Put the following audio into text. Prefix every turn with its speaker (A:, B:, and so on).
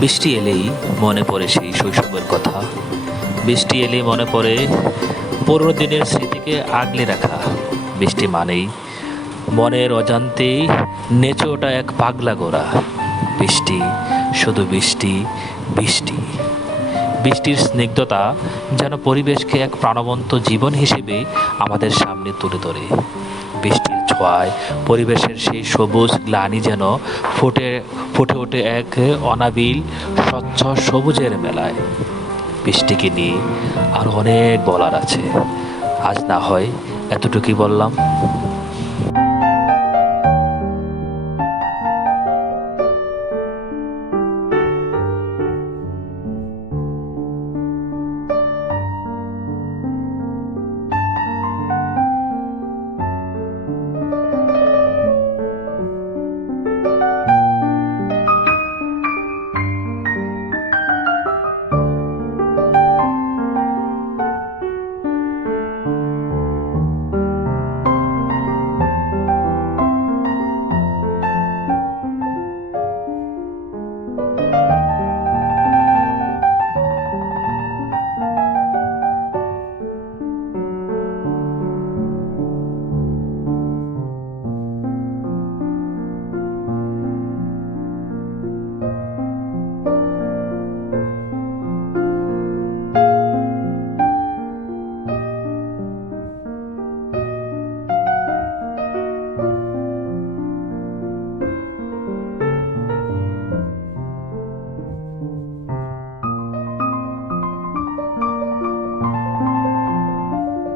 A: বৃষ্টি এলেই মনে পড়ে সেই শৈশবের কথা। বৃষ্টি এলেই মনে পড়ে পুরোনো দিনের স্মৃতিকে আগলে রাখা। বৃষ্টি মানেই মনের অজান্তেই নেচে এক পাগলা গোড়া। বৃষ্টি শুধু বৃষ্টি বৃষ্টি। বৃষ্টির স্নিগ্ধতা যেন পরিবেশকে এক প্রাণবন্ত জীবন হিসেবে আমাদের সামনে তুলে ধরে। বৃষ্টির ছোঁয়ায় পরিবেশের সেই সবুজ গ্লানি যেন ফুটে ফুটে ওঠে এক অনাবিল, স্বচ্ছ সবুজের মেলায়। বৃষ্টিকে নিয়ে আর অনেক বলার আছে। আজ না হয় এতটুকুই বললাম।